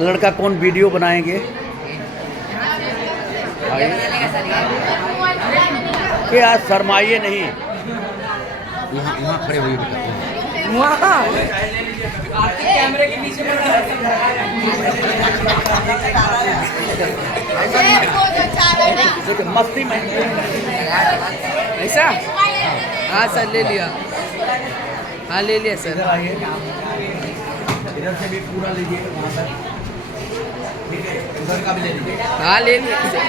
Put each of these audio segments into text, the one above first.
लड़का कौन वीडियो बनाएंगे? कि आज शर्माइए नहीं। यहाँ खड़े हुए बताते हैं। कैमरे के पीछे मस्ती में ऐसा। हाँ सर ले लिया। हाँ ले लिया सर। इधर आइए, इधर से भी पूरा लीजिए वहाँ तक, ठीक है? उधर का भी ले लीजिए। हाँ ले लिया सर।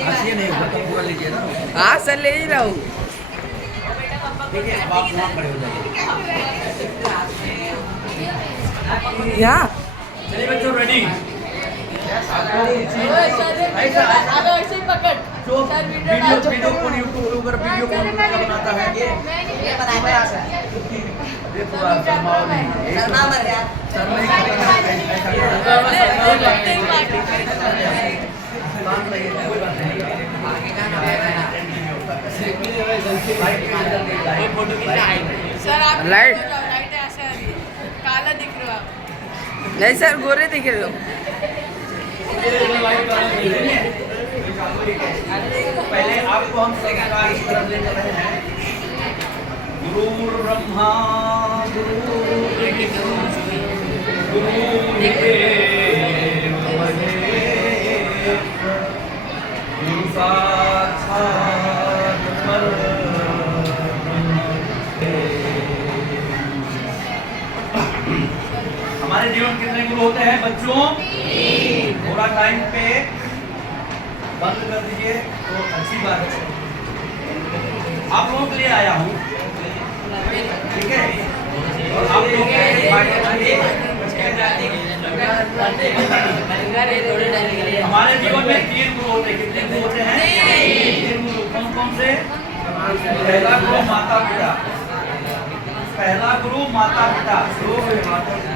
हंसिए नहीं, उधर का पूरा लीजिए ना। हाँ सर ले ही रहा हूँ। ठीक है, अब आप वहाँ खड़े हो जाइए। यहाँ चलिए बच्चों, रेडी? जो वीडियो कौन यूट्यूब पर वीडियो कौन बनाता है? ये पूरा शर्माओ नहीं, शर्मा मत यार, शर्मा ही लाइट काला दिख रहा नहीं सर, गोरे दिख रहे हो। पहले आपको हम संस्कार की तरफ ले चल रहे हैं। गुरु ब्रह्मा गुरु विष्णु गुरुदेव महेश्वर, गुरु साक्षात परब्रह्म। हमारे जीवन कितने गुरु होते हैं बच्चों? थोड़ा टाइम पे बंद कर दीजिए तो अच्छी बात है। आप लोगों के लिए आया हूँ, ठीक है? और आप लोगों के हमारे जीवन में 3 गुरु होते हैं। कितने गुरु होते हैं? 3 गुरु। कौन कौन से? पहला गुरु माता पिता, पहला गुरु माता पिता,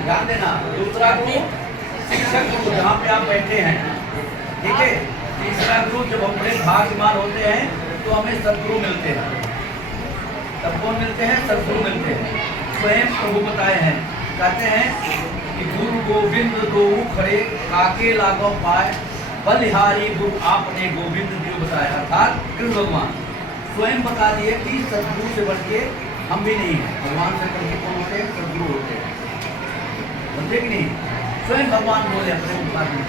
ध्यान देना। दूसरा गुरु शिक्षक गुरु, जहाँ पे आप बैठे हैं, ठीक है? तीसरा गुरु, जब हम बड़े भाग्यवान होते हैं तो हमें सदगुरु मिलते हैं। तब कौन मिलते हैं? सदगुरु मिलते हैं। स्वयं प्रभु बताए हैं, कहते हैं कि गुरु गोविंद दो खड़े काके लागो पाए, बलिहारी गुरु आपने गोविंद देव बताया। अर्थात कृष्ण भगवान स्वयं बता दिए कि सदगुरु से बढ़ के हम भी नहीं हैं। भगवान से बढ़ के कौन होते हैं? सदगुरु होते हैं। समझे कि नहीं? स्वयं भगवान बोले अपने उपकार में।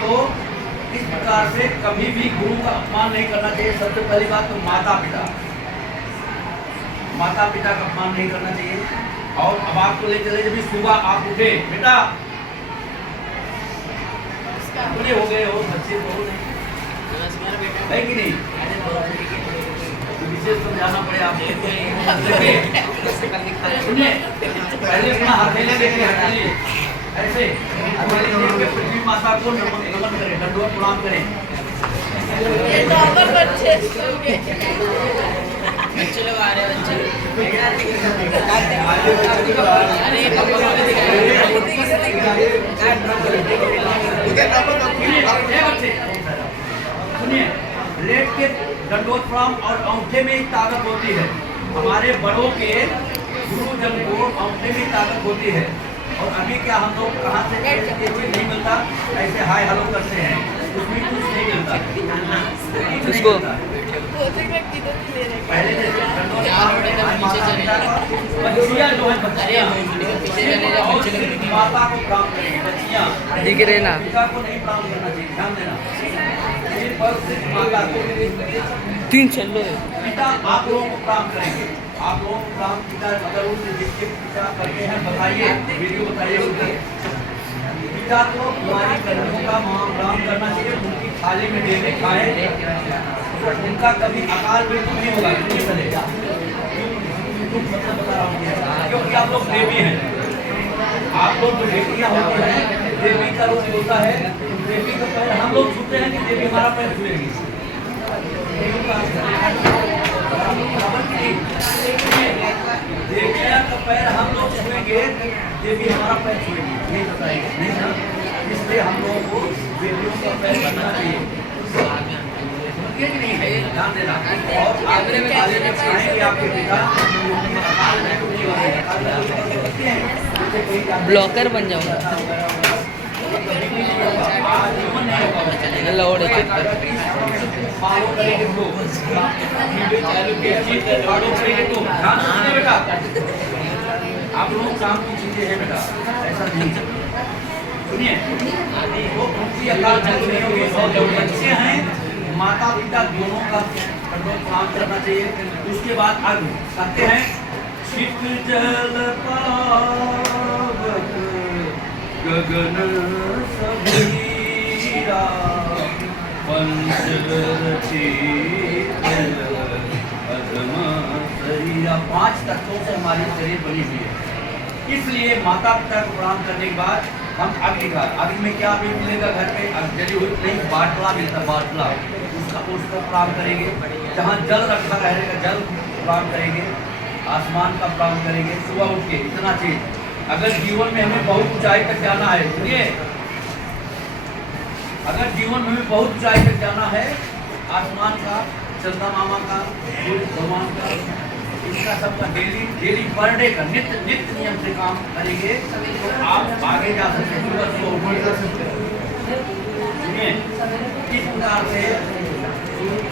तो इस प्रकार से कभी भी गुरु का अपमान नहीं करना चाहिए। सबसे पहली बात तो माता पिता, माता पिता का अपमान नहीं करना चाहिए। और अब आपको ले चले, जब भी सुबह आप उठे, बेटा पूरे हो गए हो, बच्चे तो नहीं है कि नहीं? विशेष समझाना पड़े आपको। सुनिए, पहले अपना हथेली देखिए, हथेली ऐसे पृथ्वी माता को नमन करें, दंडवत प्रणाम करें। बच्चे लोग आ रहे हैं, सुनिए, लेट के दंडवत प्रणाम और अंगूठे में ताकत होती है। हमारे बड़ों के गुरुजन को अंगूठे में ताकत होती है। और अभी क्या हम लोग कहाँ से कोई नहीं मिलता, ऐसे हाय हेलो करते हैं, उसमें कुछ नहीं मिलता। इसको पहले जैसे बच्चियाँ जो है, बच्चियाँ माता को प्रणाम करेंगे। बच्चियाँ दिख रहे ना, पिता को नहीं प्रणाम करना चाहिए, ध्यान देना। सिर्फ और सिर्फ माता को। 3 चलो पिता आप लोगों को प्रणाम करेंगे। आप लोगों को प्रणाम पिता अगर उनसे जिसके पिता करते हैं बताइए, वीडियो बताइए उनकी। पिता को हमारी कर्मों का महाप्रणाम करना चाहिए। उनकी थाली में देवे खाए, उनका कभी अकाल मृत्यु नहीं होगा। मतलब बता रहा हूँ, क्योंकि आप लोग देवी हैं। आप लोग जो बेटियाँ होती हैं, देवी का रूप होता है। देवी का पैर हम लोग छूते हैं कि देवी हमारा पैर छुएगी। देविया का पैर हम लोग छुएंगे, देवी हमारा पैर छुएगी, नहीं बताएंगे, नहीं ना? इसलिए हम लोगों को देवियों का पैर बनना चाहिए। नहीं है, ध्यान देना। और आगे में खाएंगे आपके पिता ब्लॉकर बन जाऊंगा। लौड़ है फॉलो करेंगे तो फॉलो करेंगे तो ध्यान सुनिए बेटा, आप लोग काम की चीजें हैं बेटा, ऐसा नहीं सुनिए। वो उनकी अकाल चलती होगी और जो बच्चे हैं माता पिता दोनों का काम करना चाहिए। उसके बाद आगे कहते हैं छिप जल पावक गगन सबीरा पांच तत्वों से हमारी शरीर बनी हुई है। इसलिए माता पिता को प्रणाम करने के बाद हम अग्नि का, अग्नि में क्या भी मिलेगा घर पे, जली हुई नहीं बाटला मिलता, बाटला उसको प्रणाम करेंगे। जहाँ जल रखा रहेगा जल प्रणाम करेंगे, आसमान का प्रणाम करेंगे। सुबह उठ के इतना चीज, अगर जीवन में हमें बहुत ऊंचाई तक जाना है, सुनिए, अगर जीवन में हमें बहुत ऊंचाई तक जाना है, आसमान का, चंदा मामा का, सूर्य भगवान का, इनका सबका डेली पर डे का नित्य नियम से काम करेंगे तो आप आगे जा सकते हैं। सुनिए, किस प्रकार से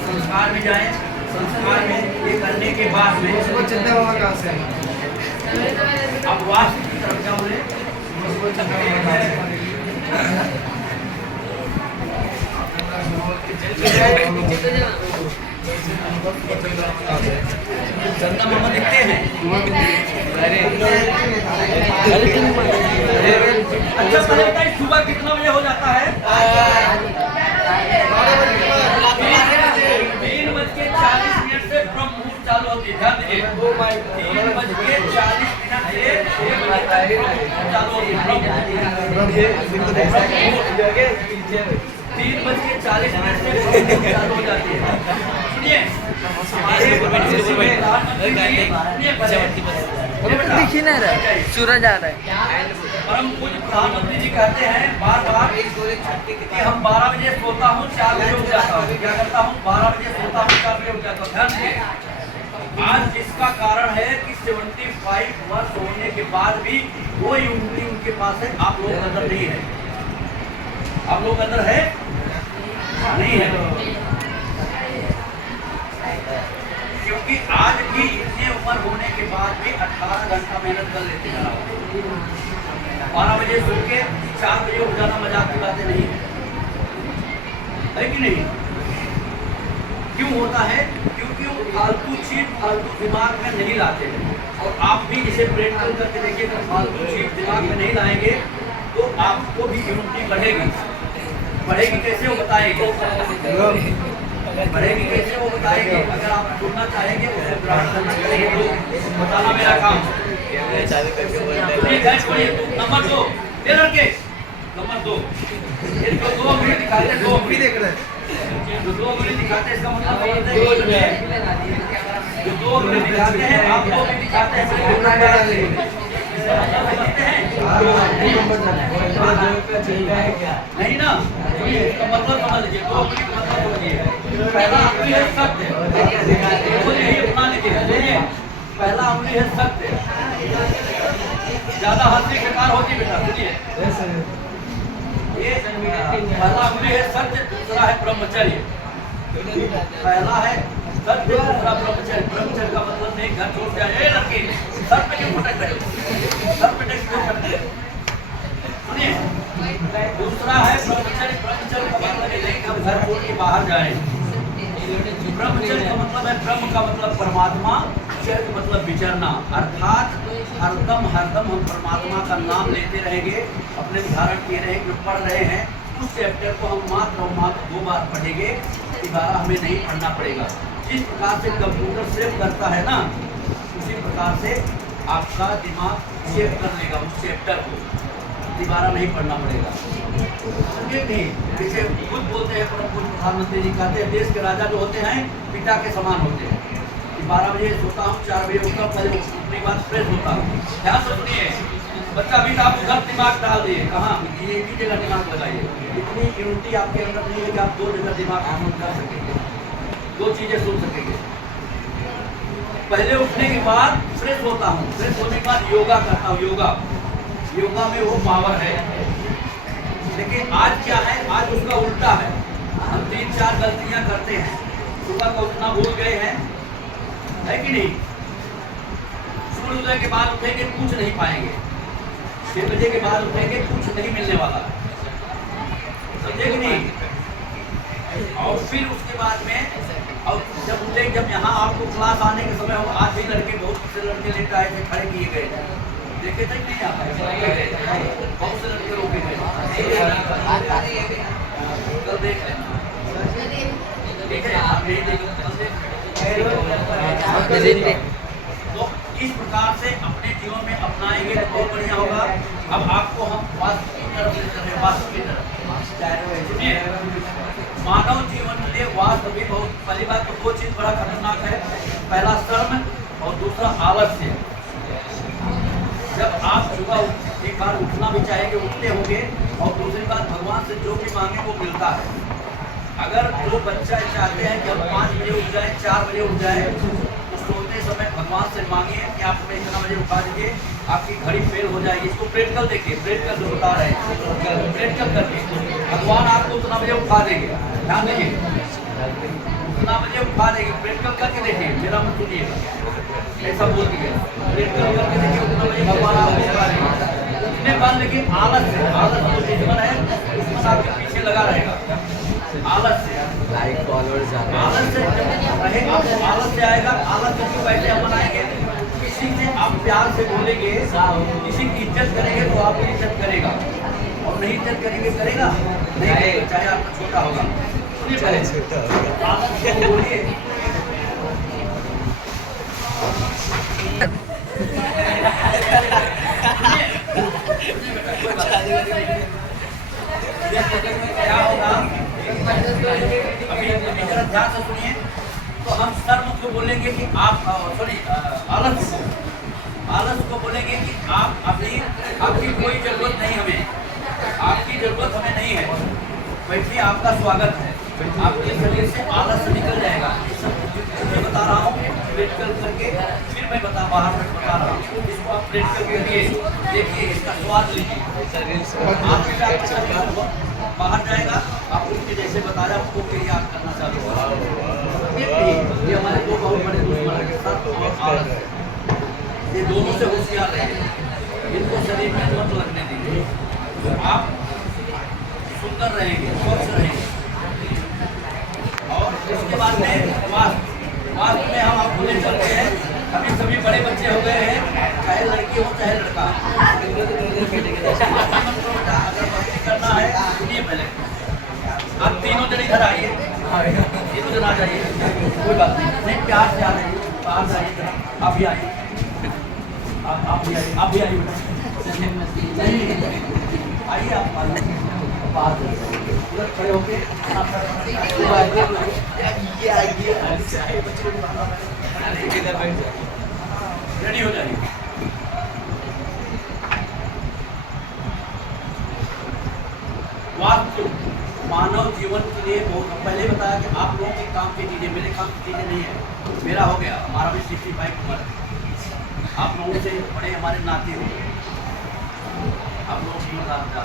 संस्कार में जाएं, संस्कार में ये करने के बाद में चंदा मामा कहाँ से आप वास्तु की तरफ जाओगे। चंदा मामा दिखते हैं। अच्छा पहले बताइए सुबह कितना बजे हो जाता है? 3:40 से ब्रह्म मुहूर्त चालू होती है। ध्यान दीजिए, 3:40 से चालू होती है ब्रह्म मुहूर्त। 3:40 से चालू हो जाती है। सुनिए, दिख ही नहीं रहा, सूरज आ रहा है। परम पूज्य प्रधानमंत्री जी कहते हैं बार बार कि हम 12 बजे सोता हूँ 4 बजे उठ जाता हूँ। क्या करता हूँ? 12 बजे सोता हूँ 4 बजे उठ जाता हूँ। ध्यान दीजिए, आज इसका कारण है कि 75 वर्ष होने के बाद भी कोई उंगली उनके पास है, आप लोग अंदर नहीं है। आप लोग अंदर है नहीं है, क्योंकि आज भी इतनी उम्र होने के बाद भी 18 घंटा मेहनत कर लेते हैं। 12 बजे सो के 4 बजे उठ जाना मजाक की बातें नहीं है कि नहीं? क्यों होता है? क्योंकि वो फालतू चीज फालतू दिमाग में नहीं लाते हैं। और आप भी इसे प्रैक्टिकल करके देखिए, अगर फालतू चीज दिमाग में नहीं लाएंगे तो आपको भी इम्यूनिटी बढ़ेगी। बढ़ेगी कैसे वो बताएंगे, बढ़ेगी कैसे वो बताएंगे। अगर आप सुनना चाहेंगे उसे ग्रहण करना चाहिए, तो बताना मेरा काम। नंबर 2 ये लड़के, नंबर 2 इनको 2 मिनट दिखाते हैं, 2 मिनट देख रहे हैं, जो 2 मिनट दिखाते हैं इसका मतलब समझते हैं जो 2 मिनट दिखाते हैं, आप 2 मिनट दिखाते हैं नहीं ना, इसका मतलब समझ लीजिए। 2 मिनट मतलब समझिए, पहला उंगली है सत्य, यही अपना लीजिए। पहला उंगली है सत्य, ज्यादा हंसी के कार होती बेटा। सुनिए, ये पहला उंगली है सत्य, दूसरा है ब्रह्मचर्य। पहला है सत्य, दूसरा ब्रह्मचर्य। ब्रह्मचर्य का मतलब नहीं घर छोड़ जाए लड़के, सर पे क्यों पटक रहे हो, सर पे क्यों पटक रहे हो? सुनिए, दूसरा है ब्रह्मचर्य। ब्रह्मचर्य का मतलब नहीं कि हम घर छोड़ के बाहर जाए। ब्रह्मचर्य का मतलब है, ब्रह्म का मतलब परमात्मा, चर्य का मतलब विचरना, अर्थात हरदम हम परमात्मा का नाम लेते रहेंगे, अपने उदाहरण किए रहेंगे। जो पढ़ रहे हैं उस चैप्टर को हम मात्र 2 बार पढ़ेंगे, दोबारा हमें नहीं पढ़ना पड़ेगा। जिस प्रकार से कंप्यूटर सेव करता है ना, उसी प्रकार से आपका दिमाग सेव कर लेगा उस चैप्टर को, दोबारा नहीं पढ़ना पड़ेगा। पीछे खुद बोलते हैं, परम पूज्य प्रधानमंत्री जी कहते हैं देश के राजा जो होते हैं पिता के समान होते हैं। 12 बजे सोता हूँ 4 बजे उठता हूँ, पहले उठने के बाद फ्रेश होता हूँ। ध्यान से सुनिए, बच्चा भी आप गलत दिमाग डाल दिए, कहाँ ये एक ही जगह दिमाग लगाइए। इतनी यूनिटी आपके अंदर नहीं है कि आप 2 जगह दिमाग आमन कर सकेंगे, 2 चीजें सुन सकेंगे। पहले उठने के बाद फ्रेश होता हूँ, फ्रेश होने के बाद योगा करता हूँ। योगा योगा में वो पावर है। लेकिन आज क्या है, आज उसका उल्टा है। हम 3-4 गलतियां करते हैं। सुबह को उठना भूल गए हैं, है कि नहीं? सूर्योदय के बाद उठेंगे कुछ नहीं पाएंगे, 6 बजे के बाद उठेंगे कुछ नहीं मिलने वाला, समझे कि नहीं? और फिर उसके बाद में और जब उठे, जब यहाँ आपको क्लास आने के समय हो, आज भी लड़के बहुत से लड़के लेट आए थे, खड़े किए गए, देखे थे नहीं? आप बहुत से लड़के रोके गए, कल देख लेना, ठीक है? आप यही देखो, तो इस प्रकार से अपने जीवन में अपनाएंगे तो बहुत बढ़िया होगा। अब आपको हम वास्तु की तरफ ले चल रहे हैं, वास्तु की तरफ। सुनिए, मानव जीवन के लिए वास्तु भी बहुत, पहली बात तो 2 चीज बड़ा खतरनाक है। पहला श्रम और दूसरा आलस्य। जब आप सुबह एक बार उठना भी चाहेंगे, उठते होंगे, और दूसरी बात भगवान से जो भी मांगे वो मिलता है। अगर जो बच्चा चाहते हैं कि हम 5 बजे उठ जाए, 4 बजे उठ जाए, तो सोते समय भगवान से मांगिए कि आप हमें इतना बजे उठा दीजिए, आपकी घड़ी फेल हो जाएगी। इसको प्रैक्टिकल देखिए, प्रैक्टिकल जो बता रहे हैं, प्रैक्टिकल करके भगवान आपको उतना बजे उठा देंगे। ध्यान दीजिए, उतना बजे उठा देंगे, प्रैक्टिकल करके देखिए, मेरा मत सुनिए, ऐसा बोल दिए, प्रैक्टिकल करके देखिए, उतना बजे भगवान आपको उठा देंगे। उतने बाद लेकिन आलस है, आलस जो दुश्मन है, दुश्मन आपके पीछे लगा रहेगा। आलस से, आलस से रहे, आपको आलस से आएगा। आलस से क्यों कैसे हम बनाएंगे? किसी से आप प्यार से बोलेंगे, किसी की इज्जत करेंगे तो आपकी इज्जत करेगा, और नहीं इज्जत करेंगे करेगा नहीं करेगा, चाहे आपका छोटा होगा। सुनिए पहले आलस से बोलिए, क्या होगा? अभी जरा ध्यान से सुनिए। तो हम शर्म को बोलेंगे कि आप, सॉरी, आलस को बोलेंगे कि आप अभी, आपकी कोई जरूरत नहीं हमें, आपकी जरूरत हमें नहीं है, बैठिए, आपका स्वागत है। आपके शरीर से आलस निकल जाएगा। मैं बता रहा हूँ प्रैक्टिकल करके, फिर मैं बाहर में बता रहा हूँ, इसको आप प्रैक्टिकल करिए, देखिए, इसका स्वाद लीजिए। बाहर जाएगा, आप उसके जैसे बता रहे हैं, आपको के लिए आप करना चालू हो। ये हमारे 2 बहुत बड़े दुश्मन हैं, सर और आलस। ये दोनों से होशियार रहेंगे, इनको शरीर में मत लगने दीजिए। आप सुंदर रहेंगे, स्वच्छ रहेंगे। और इसके बाद में वास्तु में हम आपको ले चलते हैं। अभी सभी बड़े बच्चे हो गए हैं, चाहे लड़की हो चाहे लड़का। अगर भक्ति करना है, सुनिए पहले, आप तीनों जन इधर आइए, तीनों जन आ जाइए, कोई बात नहीं, प्यार से आ जाइए, बाहर से आइए, आप भी आइए, आप भी आइए, आप भी आइए, आइए, आप बाहर खड़े होके रेडी हो जाइए। वास्तु मानव जीवन के लिए बहुत, पहले बताया कि आप लोगों के काम की चीजें, मेरे काम की चीजें नहीं है। मेरा हो गया, हमारा भी 65 उम्र है, आप लोगों से बड़े हमारे नाते हो, आप लोगों की ज़्यादा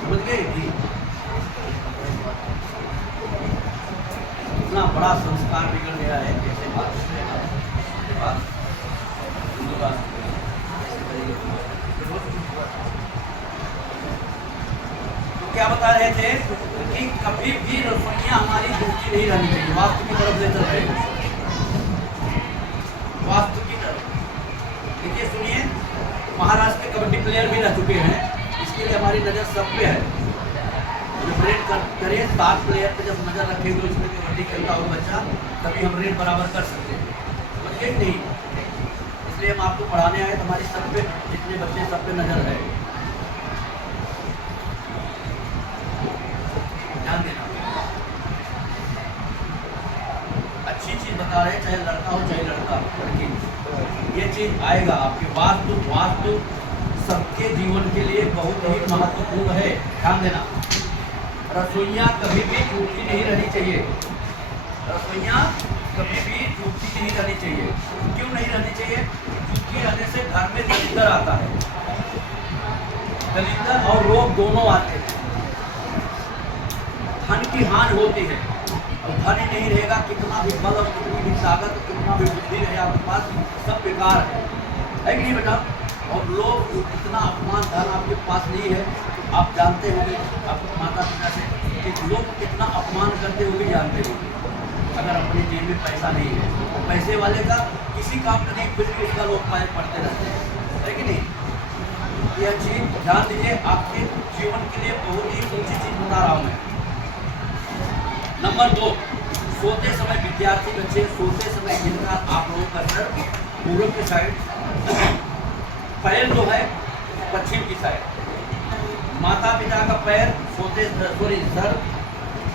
समझ गए कि इतना बड़ा संस्कार बिगड़ गया है, जैसे बात तो क्या बता रहे थे कि कभी भी रसोइयाँ हमारी दुखी नहीं रहनी चाहिए। वास्तु की तरफ ले चल रहे हैं, वास्तु की तरफ। देखिए, सुनिए, महाराष्ट्र के कबड्डी प्लेयर भी रह चुके हैं, इसके लिए हमारी नज़र सब पे है। जब रेड करें 7 प्लेयर पे जब नज़र रखें तो इसमें कबड्डी खेलता हो बच्चा, तभी हम रेड बराबर कर सकते हैं, समझिए नहीं? इसलिए हम आपको पढ़ाने आए, हमारी सब पे, जितने बच्चे सब पे नज़र है, ध्यान देना। अच्छी चीज़ बता रहे हैं, चाहे लड़का हो चाहे लड़की, ये चीज़ आएगा आपके। वास्तु सबके जीवन के लिए बहुत ही महत्वपूर्ण है, ध्यान देना। रसोइयाँ कभी भी झूठी नहीं रहनी चाहिए, रसोइयाँ कभी भी झूठी नहीं रहनी चाहिए। क्यों नहीं रहनी चाहिए? झूठी रहने से घर में दरिद्र आता है। दलिंदर और रोग दोनों आते हैं। धन की हानि होती है, और धन ही नहीं रहेगा, कितना भी बल और कितनी भी ताकत, कितना भी बुद्धि रहे आपके पास, सब बेकार है कि नहीं बेटा? और लोग इतना अपमान, धन आपके पास नहीं है, आप जानते होंगे आपके माता पिता से कि लोग कितना अपमान करते होंगे, जानते होंगे। अगर अपनी जेब में पैसा नहीं है, तो पैसे वाले का किसी काम का नहीं, फिर भी उसका लोग पाए पढ़ते रहते हैं, है कि नहीं? यह चीज ध्यान दीजिए, आपके जीवन के लिए बहुत ही ऊंची चीज बता रहा हूँ मैं। नंबर 2, सोते समय विद्यार्थी बच्चे सोते समय जिनका आप लोगों का सर पूर्व की साइड, पैर जो है पश्चिम की साइड, माता पिता का पैर सोते सर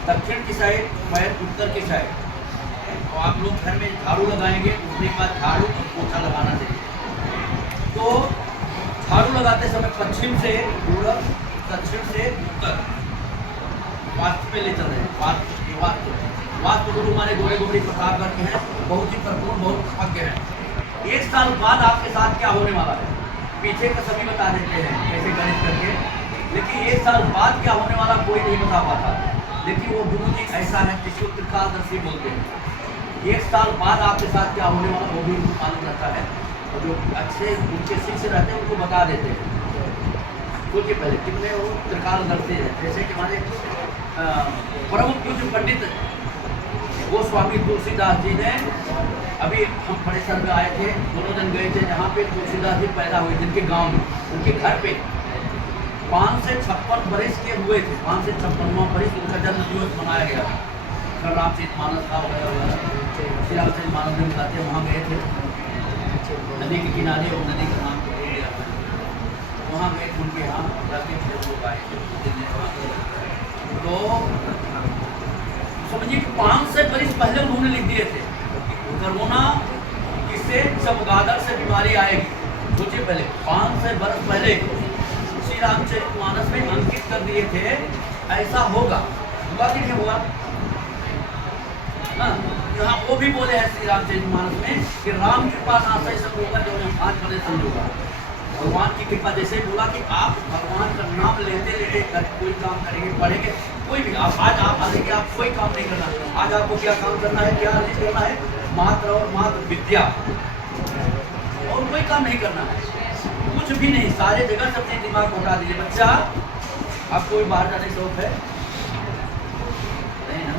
दक्षिण की साइड, पैर उत्तर की साइड। तो आप लोग घर में झाड़ू लगाएंगे, उसके बाद झाड़ू और पोछा लगाना चाहिए। तो झाड़ू लगाते समय पश्चिम से पूरब, दक्षिण से उत्तर, वास्तु पे ले चल रहे हैं। वास्तु गुरु हमारे गोरे गोबरी प्रताप करके हैं, बहुत ही प्रपूर्ण, बहुत भाग्य हैं। 1 साल बाद आपके साथ क्या होने वाला है, पीछे का सभी बता देते हैं कैसे गणित करके, लेकिन 1 साल बाद क्या होने वाला कोई नहीं बता पाता। लेकिन वो गुरु जी ऐसा है जिसको त्रिकालदर्शी बोलते हैं। 1 साल बाद आपके साथ क्या होने वाला वो भी उनको मालूम रहता है, और जो अच्छे उनके शिष्य रहते हैं उनको बता देते हैं। सोचिए पहले कितने वो त्रिकालदर्शी है। जैसे कि हमारे परम पूज्य पंडित वो स्वामी तुलसीदास जी ने, अभी हम परिसर में आए थे, दोनों दिन गए थे जहाँ पे तुलसीदास जी पैदा हुए, जिनके गांव में, उनके घर पे 5 से 56 बरस के हुए थे। 5 से 56वां बरस उनका जन्म दिवस मनाया गया था। रामचरित मानस का वगैरह श्री रामचरित मानस में बताते, वहाँ गए थे नदी के किनारे, और नदी का नाम भूल गया था, वहाँ गए थे उनके यहाँ जाके फिर लोग आए थे। तो समझिए 5 से बरस पहले उन्होंने लिख दिए थे कोरोना किससे, चमगादड़ से बीमारी आएगी। सोचिए पहले 5 से बरस पहले श्री रामचरित मानस में अंकित कर दिए थे, ऐसा होगा। हुआ कि नहीं हुआ? यहाँ वो भी बोले हैं श्री रामचरित मानस में कि राम कृपा नाशय सब होगा जो आज बने समझोगा। भगवान की कृपा, जैसे बोला कि आप भगवान का नाम लेते लेते कोई काम करेंगे, पढ़ेंगे, कोई भी आप आज आप आगे आप कोई काम नहीं करना। आज आपको क्या काम करना है, क्या नहीं करना है, मात्र और मात्र विद्या, और कोई काम नहीं करना है, कुछ भी नहीं। सारे जगह सबसे दिमाग उठा दीजिए। बच्चा आपको भी बाहर जाने शौक है नहीं ना?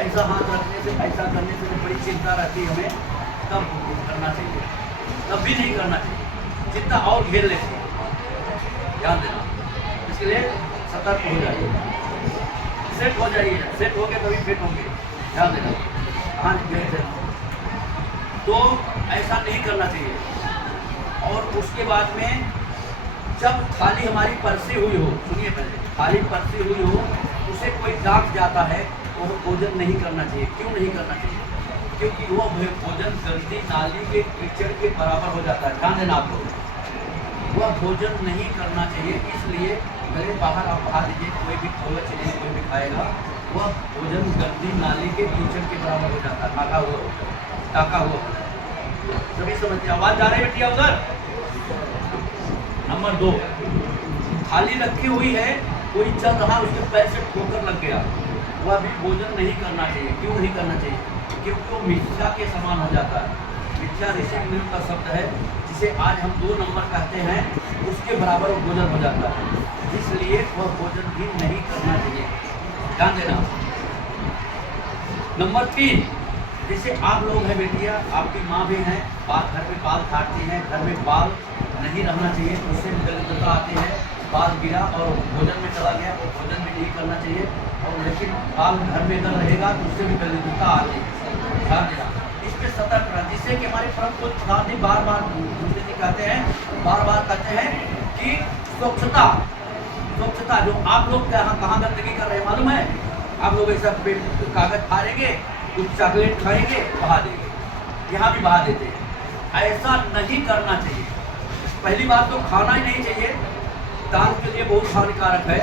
ऐसा हाथ रखने से, ऐसा करने से बड़ी चिंता रहती है हमें, तब करना चाहिए, तब भी नहीं करना चाहिए, चिंता और घेर लेती है। ध्यान देना, इसके लिए सतर्क हो जाइए, सेट हो जाइए, सेट हो गए तभी फिट होंगे। ध्यान देना, कहाँ गए थे? तो ऐसा नहीं करना चाहिए। और उसके बाद में जब थाली हमारी परसी हुई हो, सुनिए पहले, थाली परसी हुई हो, उसे कोई डाक जाता है तो वो भोजन नहीं करना चाहिए। क्यों नहीं करना चाहिए? क्योंकि वो भोजन गलती नाली के कीचड़ के बराबर हो जाता है। ध्यान देना आप लोग, वह भोजन नहीं करना चाहिए। इसलिए गले बाहर आप बहा दीजिए, कोई भी खोला चलिए, कोई भी खाएगा, वह भोजन गंदी नाली के कीचड़ के बराबर हो जाता है, टाका हुआ। सभी समझते, आवाज जा रही है बेटिया उधर? नंबर 2, थाली रखी हुई है, कोई चल रहा, उसके पैर से ठोकर लग गया, वह भी भोजन नहीं करना चाहिए। क्यों नहीं करना चाहिए? क्योंकि वो मिथ्या के समान हो जाता है। मिथ्या ऋषि मुनि का शब्द है, जिसे आज हम 2 नंबर कहते हैं, उसके बराबर वो भोजन हो जाता है। इसलिए वह भोजन भी नहीं करना चाहिए। ध्यान देना। नंबर 3, जैसे आप लोग हैं बेटिया, आपकी माँ भी हैं, घर में बाल काटती हैं, घर में बाल नहीं रहना चाहिए, उससे दलिद्रता आती है। बाल गिरा और भोजन में चला गया, तो भोजन भी नहीं करना चाहिए। और लेकिन बाल घर में अगर रहेगा तो उससे भी दलिद्रता आती है। ध्यान देना, इस पर सतर्क रहना। जिससे कि हमारे परम पूज्य प्रधान जी बार बार कहते हैं कि स्वच्छता जो आप लोग कहाँ गंदगी कर रहे हैं मालूम है? आप लोग ऐसा कागज फाड़ेंगे, कुछ चॉकलेट खाएंगे, बहा देंगे, यहाँ भी बहा देते हैं। ऐसा नहीं करना चाहिए। पहली बात तो खाना ही नहीं चाहिए, दांत के लिए बहुत हानिकारक है,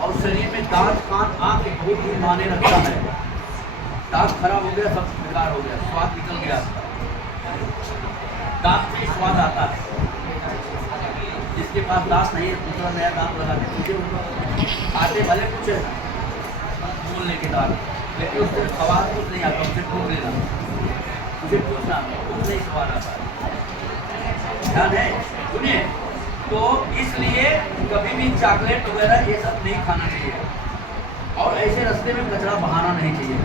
और शरीर में दांत कान आँख बहुत ही माने रखता है। दांत खराब हो गया, सब बेकार हो गया, स्वाद निकल गया, दांत से स्वाद आता है। जिसके जिसके पास दांत नहीं है दूसरा नया दांत लगाने मुझे उनको आते भले कुछ है बोलने के बाद, लेकिन उससे सवाल कुछ नहीं आता, उनसे पूछ लेना, मुझे पूछना कुछ नहीं सवाल आता। ध्यान है, सुनिए। तो इसलिए कभी भी चॉकलेट वगैरह ये सब नहीं खाना चाहिए, और ऐसे रास्ते में कचरा बहाना नहीं चाहिए।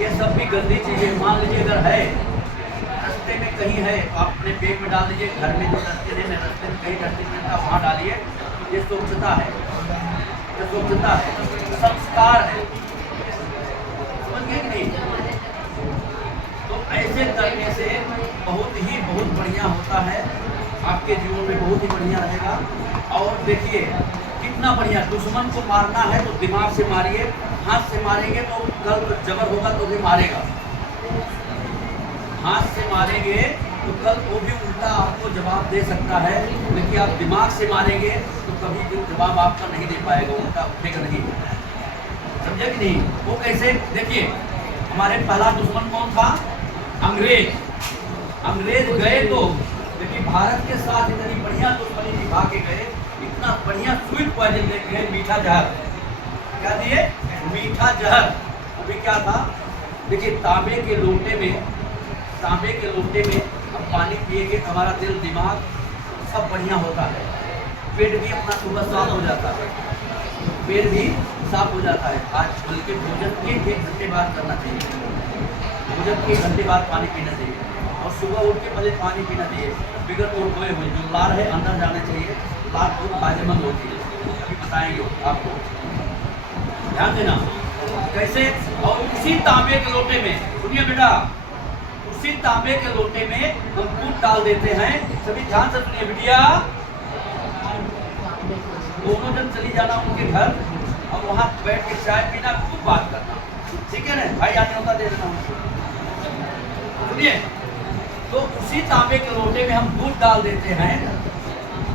ये सब भी गंदी चीज़ें, मान लीजिए अगर है रास्ते में कहीं है तो आप अपने बैग में डाल दीजिए, घर में जो रास्ते में कहीं डस्टबिन था वहाँ डालिए। ये स्वच्छता है, ये स्वच्छता है, संस्कार है, समझ गए कि नहीं? तो ऐसे करने से बहुत बढ़िया होता है, आपके जीवन में बहुत ही बढ़िया रहेगा। और देखिए कितना बढ़िया, दुश्मन को मारना है तो दिमाग से मारिए, हाथ से मारेंगे तो कल जबर होगा तो भी मारेगा, हाथ से मारेंगे तो कल वो भी उल्टा आपको जवाब दे सकता है, लेकिन आप दिमाग से मारेंगे तो कभी भी जवाब आपका नहीं दे पाएगा, उल्टा उठेगा नहीं। समझे कि नहीं? वो कैसे, देखिए हमारे पहला दुश्मन कौन था? अंग्रेज। अंग्रेज गए तो लेकिन भारत के साथ इतनी बढ़िया दुश्मनी निभा के गए, इतना बढ़िया स्वीट पॉइजन लेके गए, मीठा जहर। क्या दिए? मीठा जहर। अभी क्या था, देखिए तांबे के लोटे में अब पानी पिएंगे तो हमारा दिल दिमाग सब बढ़िया होता है, पेट भी अपना सुबह साफ हो जाता है, पेट भी साफ हो जाता है। आज बल्कि भोजन के 1 घंटे बाद करना चाहिए, भोजन के 1 घंटे बाद पानी पीना चाहिए, और सुबह उठ के पहले पानी पीना चाहिए बिगड़ और धोए हुए। जो लार है अंदर जाना चाहिए, लार बहुत फायदेमंद होती है, अभी बताएंगे आपको, ध्यान देना कैसे। और उसी तांबे के लोटे में, सुनिए बेटा, उसी तांबे के लोटे में हम दूध डाल देते हैं। सभी ध्यान से सुनिए बिटिया, दोनों जन चली जाना उनके घर और वहां बैठ के चाय पीना, खूब बात करना, ठीक है ना भाई? आने होता दे देना उनको, सुनिए। तो उसी तांबे के लोटे में हम दूध डाल देते हैं।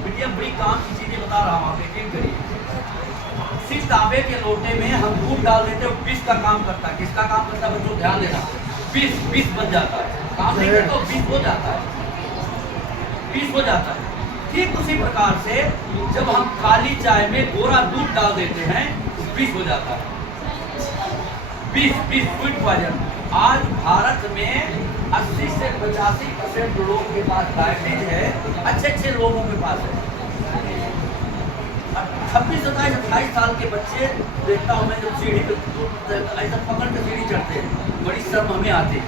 बिटिया बड़ी काम की चीजें बता रहा हूँ, आप यकीन करिए। उसी तांबे के लोटे में हम दूध डाल देते हैं, विष का काम करता है। किसका काम करता है बच्चों? ध्यान देना, विष बन जाता है, काम नहीं करता, विष हो जाता है, विष हो जाता है। ठीक उसी प्रकार से जब हम काली चाय में गोरा दूध डाल देते हैं तो विष हो जाता है, विष स्वीट पॉइजन। आज भारत में 80 से 85% लोगों के पास डायबिटीज है, अच्छे लोगों के पास है। 26, 27, 28 साल के बच्चे देखता हूँ मैं, जब सीढ़ी पे ऐसा पकड़ के सीढ़ी चढ़ते हैं, बड़ी शर्म हमें आती है।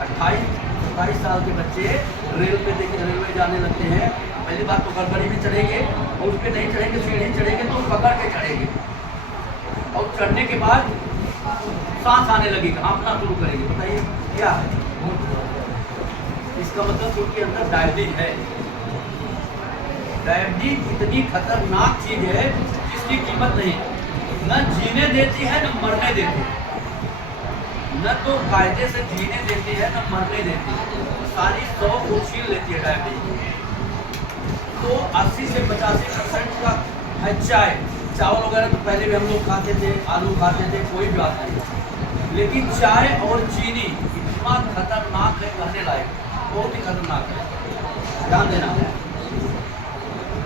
28, 27 साल के बच्चे रेलवे जाने लगते हैं, पहली बात तो गड़बड़ी में चढ़ेंगे, और उस पर नहीं चढ़ेंगे, सीढ़ी चढ़ेंगे तो पकड़ के चढ़ेंगे, और चढ़ने के बाद सांस आने लगेगा, हाँफना शुरू करेंगे। बताइए क्या है इसका मतलब? उनके अंदर डायबिटीज है। डायबिटीज इतनी खतरनाक चीज है जिसकी कीमत नहीं, न जीने देती है न मरने देती है, न तो कायदे से जीने देती है न मरने देती है, सारी 100 को छीन लेती है डायबिटीज। तो 80 से 85% का है चाय, चावल वगैरह तो पहले भी हम लोग खाते थे, आलू खाते थे, कोई भी बात नहीं, लेकिन चाय और चीनी इतना खतरनाक है, कहने लायक, बहुत ही खतरनाक है, ध्यान देना।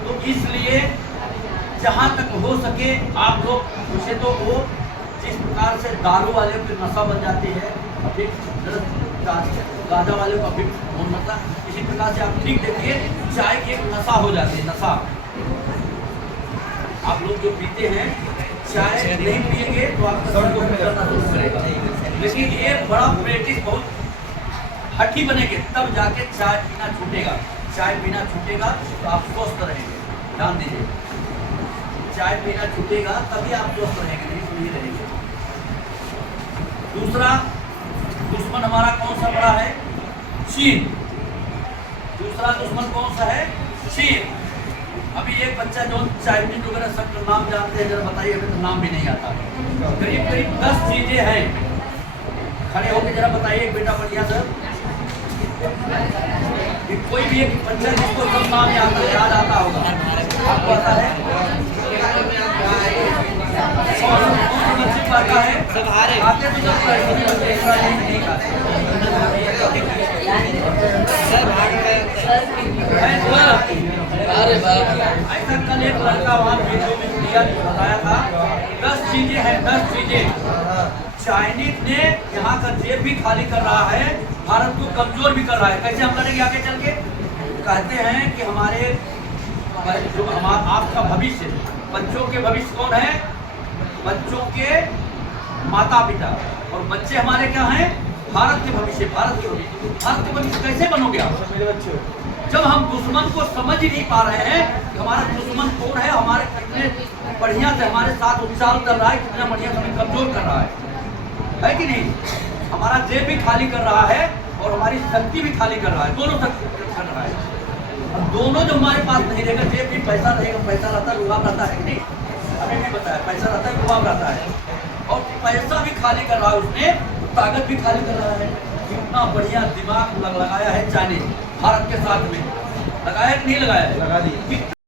तो इसलिए जहाँ तक हो सके आप लोग उसे, तो वो जिस प्रकार से दारू वाले की नशा बन जाती है, अभी गांजा वाले को अभी मतलब इसी प्रकार से आप ठीक देखिए, चाय की एक नशा हो जाती है, नशा। आप लोग जो पीते हैं चाय नहीं पिएंगे तो आपका सर को करना शुरू करेगा, लेकिन ये बड़ा प्रैक्टिस, बहुत हठी बनेंगे तब जाके चाय पीना छूटेगा। चाय पीना छूटेगा तो आप स्वस्थ रहेंगे, ध्यान दीजिए, चाय पीना छूटेगा तभी आप स्वस्थ रहेंगे, नहीं तो नहीं रहेंगे। दूसरा दुश्मन हमारा कौन सा बड़ा है? चीन। दूसरा दुश्मन कौन सा है? चीन। अभी एक बच्चा जो चाइनीज वगैरह सब नाम जानते हैं, जरा बताइए, अभी तो नाम भी नहीं आता। करीब करीब 10 चीजें हैं, खड़े होकर जरा बताइए बेटा बढ़िया सर, कोई भी एक बच्चा जिसको सब नाम याद आता होगा, आपको आता है? आता है? आते तो सब नहीं खाते। ऐसा कल एक लड़का वहाँ वीडियो में दिया बताया था 10 चीजें हैं, 10 चीजें चाइनीज ने यहाँ का जेब भी खाली कर रहा है, भारत को कमजोर भी कर रहा है। कैसे हम करेंगे आगे चल के? कहते हैं कि हमारे जो आपका भविष्य, बच्चों के भविष्य कौन है? बच्चों के माता पिता, और बच्चे हमारे क्या हैं? भारत के भविष्य। भारत के भविष्य कैसे बनोगे आप मेरे बच्चों? जब हम दुश्मन को समझ ही नहीं पा रहे हैं कि हमारा दुश्मन कौन है, हमारे कितने बढ़िया से हमारे साथ उपचार कर रहा है, कितना बढ़िया से हमें कमजोर कर रहा है कि नहीं? हमारा जेब भी खाली कर रहा है और हमारी शक्ति भी खाली कर रहा है, दोनों शक्ति कर रहा है। और दोनों जो हमारे पास नहीं रहेगा, जेब भी पैसा रहेगा, पैसा रहता है रुआब रहता है कि नहीं? अभी भी बताया, पैसा रहता है रुआब रहता है, और पैसा भी खाली कर रहा है उसने, ताकत भी खाली कर रहा है। कितना बढ़िया दिमाग लगाया है चाइनीज भारत के साथ में, लगाया कि नहीं लगाया है? लगा दिया।